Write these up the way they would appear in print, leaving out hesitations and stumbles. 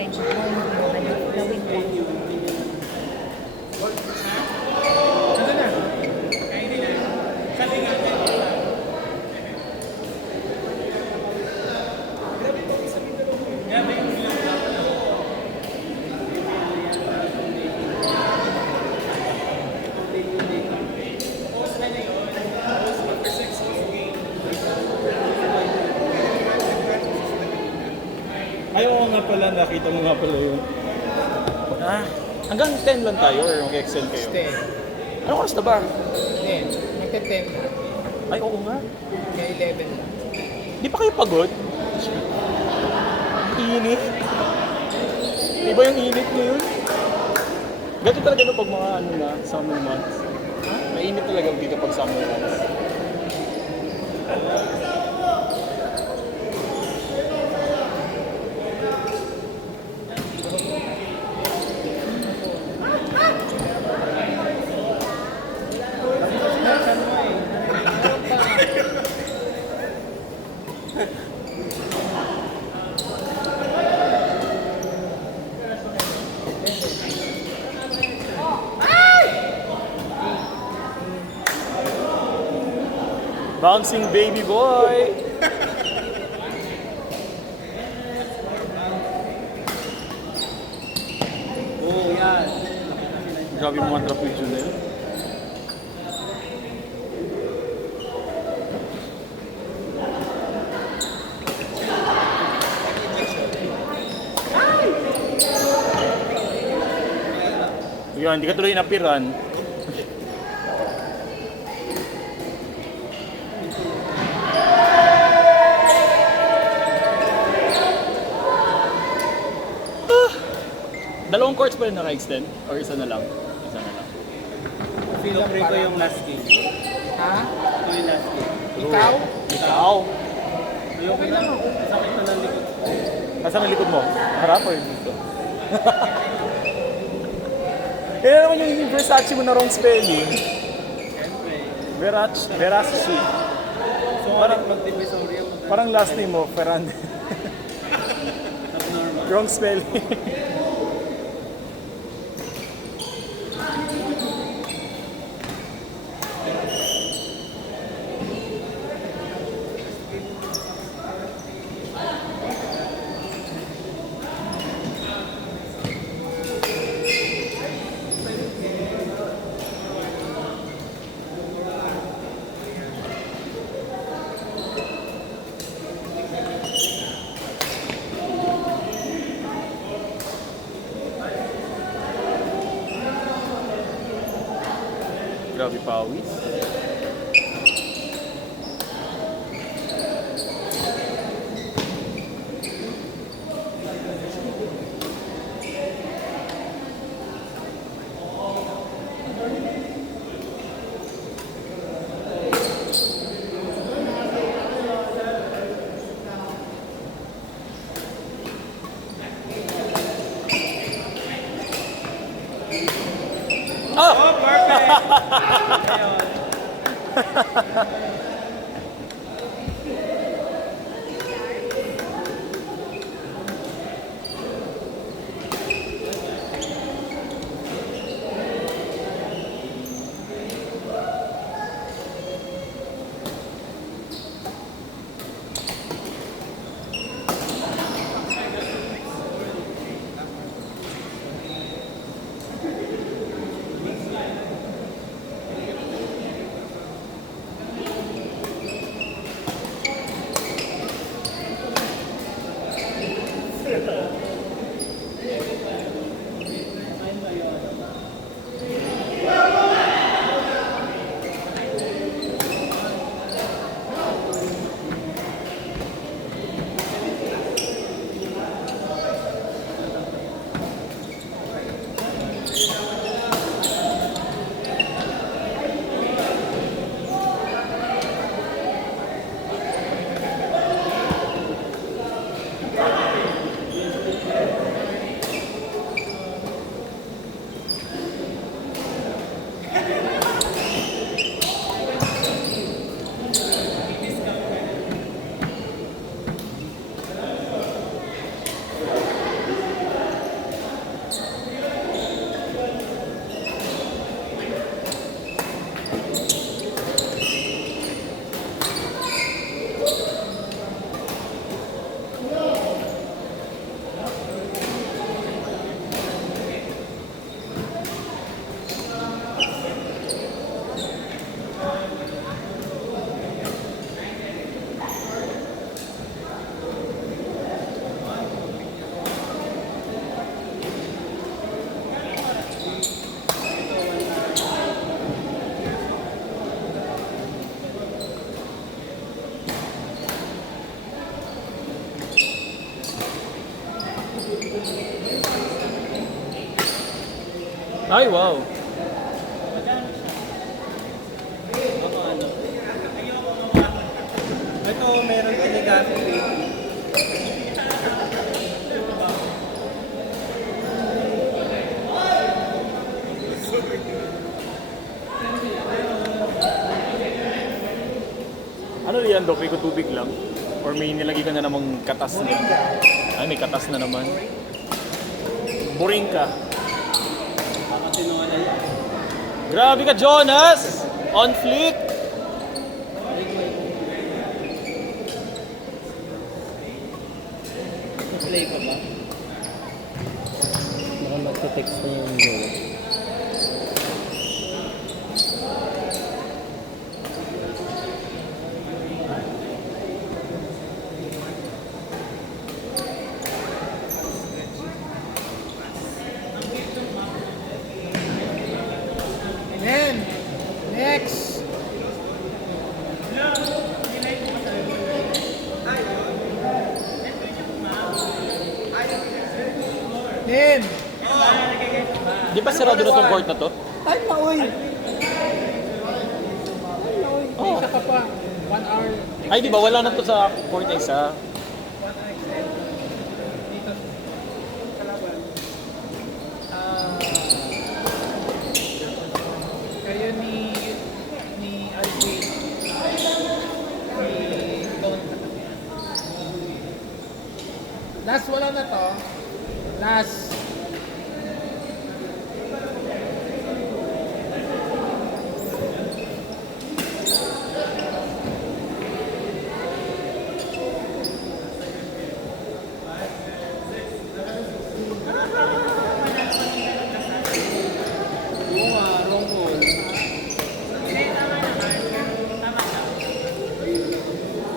friend mo, ano, gawin lang. Ayaw nga pala, nakita mo nga pala yun. Ah, hanggang 10 lang tayo or mag-excel kayo? Stay. Anong oras na ba? Hindi. Magka-10 na. Ay, oo nga. Kaya 11 na. Di pa kayo pagod? Init. Iba yung init ngayon. Ganito talaga no pag mga ano na, summer months. Mainit talaga dito pag summer months. Bouncing baby boy! Oo, yan. Grabe yung mga trap video na yun. Yan, hindi ka tuloy napiran. Dalawang courts pa rin naka-extend? Or isa na lang? Isa na lang. Feel ko yung last game. Ha? Ito yung last game. Ikaw? Ikaw? Ayoko na. Sakit na ng likod. Nasaan ang likod mo? Harap or dito? Kaya naman yung Versace mo na wrong spelling. Siyempre. Versace. So, parang mag-divisoria mo. Parang last name mo, Ferrandez. Abnormal. Wrong spelling. Grabe pawis. Oh, perfect! Ay, wow. Ako ano? Ito, meron tinigasong baby. Ano yan, Dok? Iko tubig lang? Or may nilagay ka na namang katas na? Ay, may katas na naman. Boring ka. Makasinungan yan. Grabe ka, Jonas! On fleek! Play ka ba? Baka magte-text na yung jowa. Then, next. Then, Di ba sarado na tong court na to? ay maoy. Ay maoy. May isa ka pa. 1 hour. Ay, di ba? Wala na to sa court na isa. 1 hour extend. Dito. Kalaban. Kayo ni Alvin. Ni Don. Last wala na to. Last. Yung wrong hole.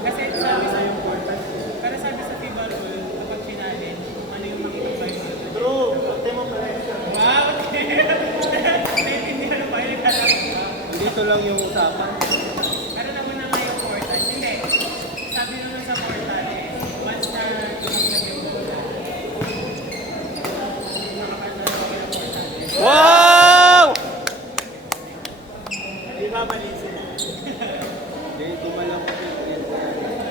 Kasi sabi sa yung court, pero sabi sa FIBA rule, kapag challenge, ano yung makikipag True. Pati mo pala. wow! Naiintindihan pa yun talaga. Dito lang yung usapan. Pero naman na nga yung portal. Hindi. Sabi naman sa portal, once na tumignan yung portal, nakapasal ako yung portal. Wow! Hindi ba malisin? Hindi, tumalang ko.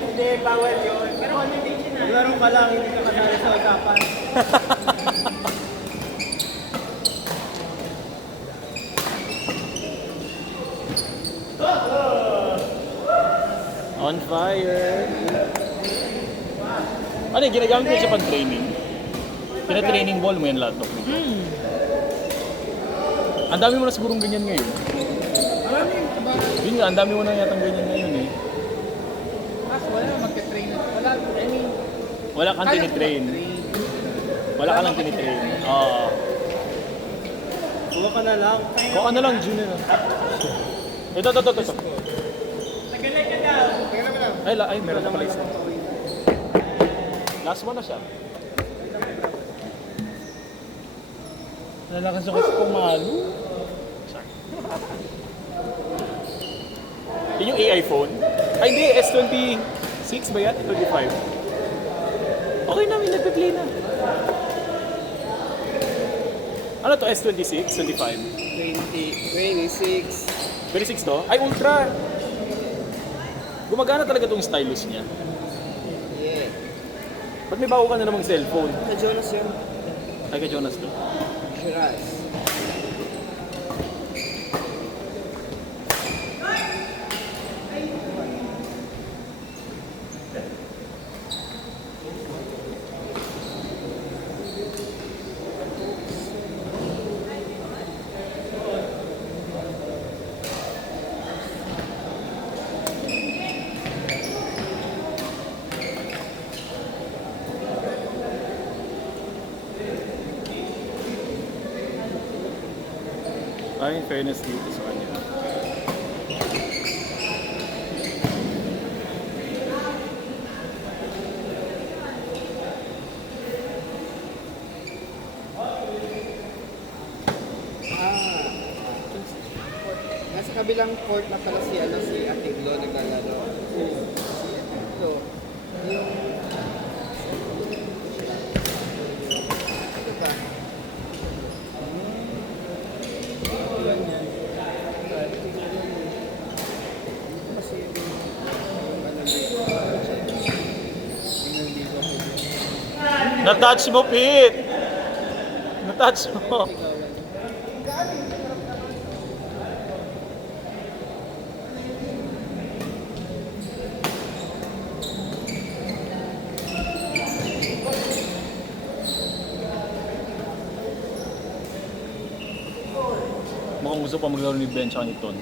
Hindi, bawal yun. Pero connotation na. Maglaro ka lang, hindi ka kasali sa usapan. On fire. Ano yung ginagamit mo siya pang training? Pina-training ball mo yan lahat. Ang dami mo na sigurong ganyan ngayon. Alam mo yung ba? Yun nga, ang dami mo na yatang ganyan ngayon eh. Mas wala na magka-train. Wala, I mean, Wala kang kaya ko tinitrain. mag-train. Wala ka lang tinitrain. Oo. Huwag ka na lang. Kung ano lang, junior na. Ito. Tagalay ka daw. Ay, meron na pala isa. Last one na siya. Nalakas ako sa pumalo. Yun yung AI phone? Ay, hindi. S26 ba yan? 25. Okay na, may nagpe-play na. Ano to? S26? 25? 26. 26 to? Ay, Ultra! Gumagana talaga tong stylus niya. Yeah. Ba't may bago ka na namang cellphone? Sa Jonas yun. Ay, kay Jonas to. Shiraz. Ay, in fairness dito sa kanya. Nasa kabilang court na pala si Ate Glo naglalaro. So, yung... Ito ba? Na-touch mo, Pete! Na-touch mo. Mukhang gusto pa maglaro ni Ben tsaka ni Ton.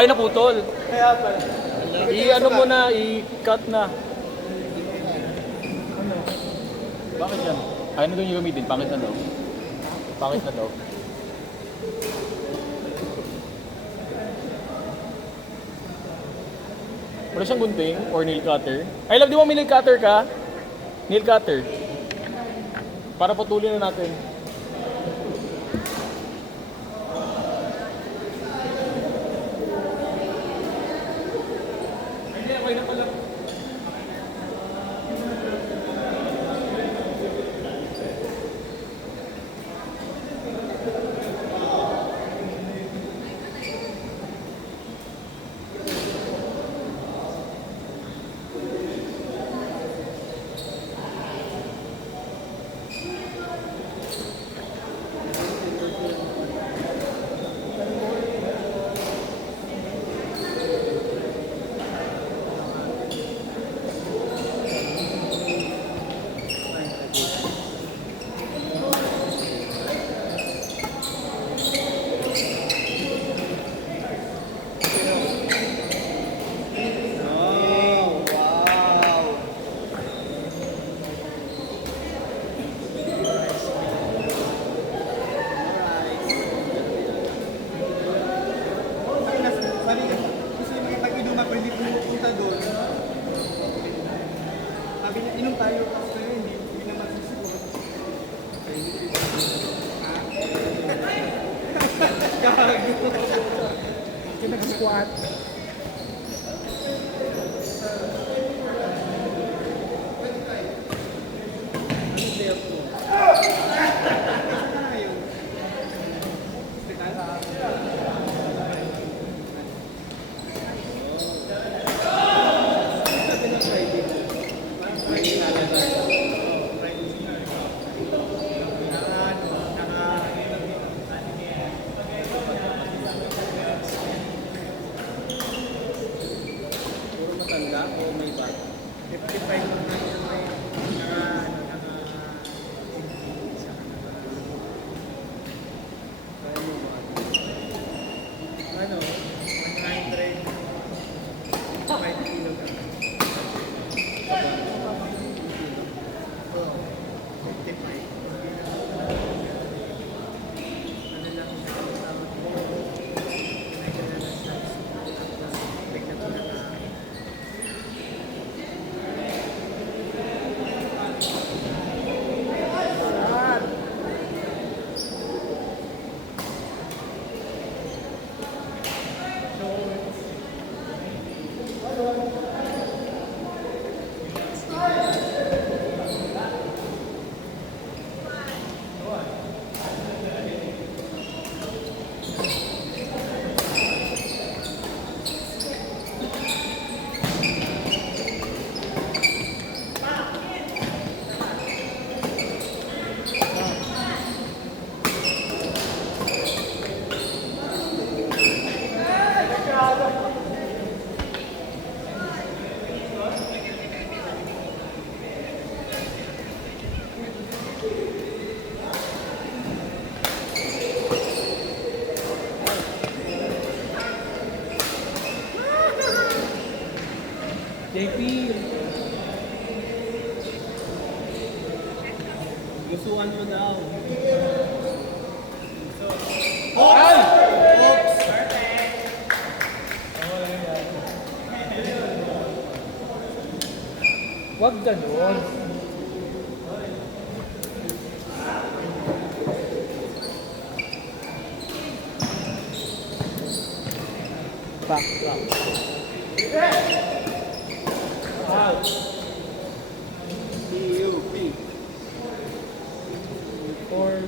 Naputol. Kaya pala. I-ano mo na, i-cut na. Ano? Bakit yan? Ay, ano doon yung gamitin? Pangit na daw. Pangit na daw. Wala siyang gunting or nail cutter. Ay, love, di mo may nail cutter ka? Nail cutter. Para putulin na natin. Hindi, okay na pala. Oh, wow. Sabi ko, gusto yung mga tag-inom ako, hindi pumupunta doon. Sabi niya, inom tayo. Pero hindi naman susunod. Gago. Nag-squat. Puro matanda o may bata? 55 na yung may ano, 100 5 kilogram. 55. Ano lang, JP! Gustuhan mo daw. Wag ganon. Back. Out. PUP. 4.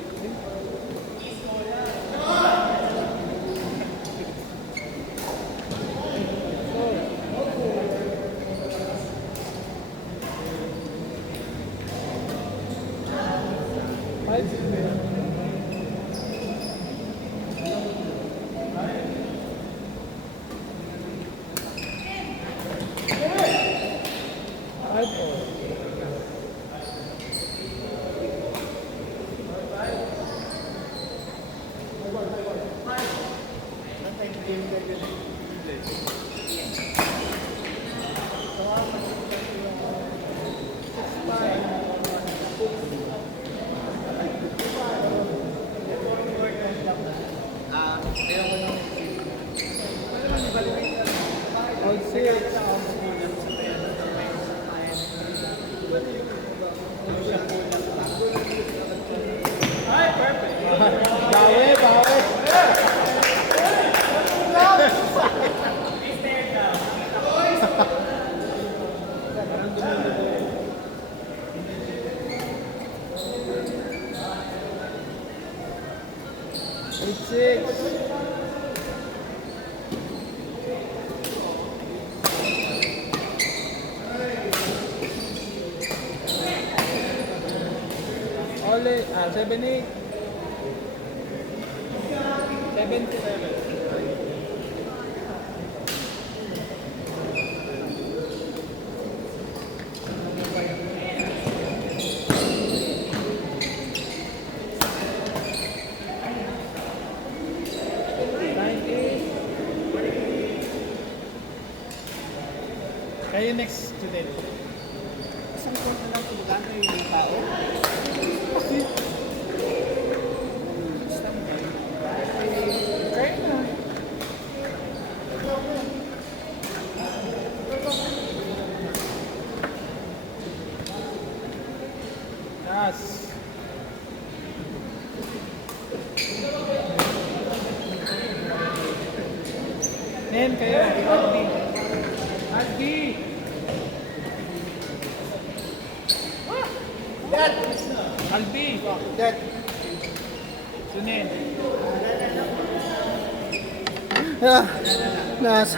Bawi, bawi. Six. Ole, 7-8. 7-7. Kayo next student. Isang point na lang kumagana yung tao. Kayo na. Yes. Nen, kayo. Aldi. Aldi. Albi. That. Sunin. Nas.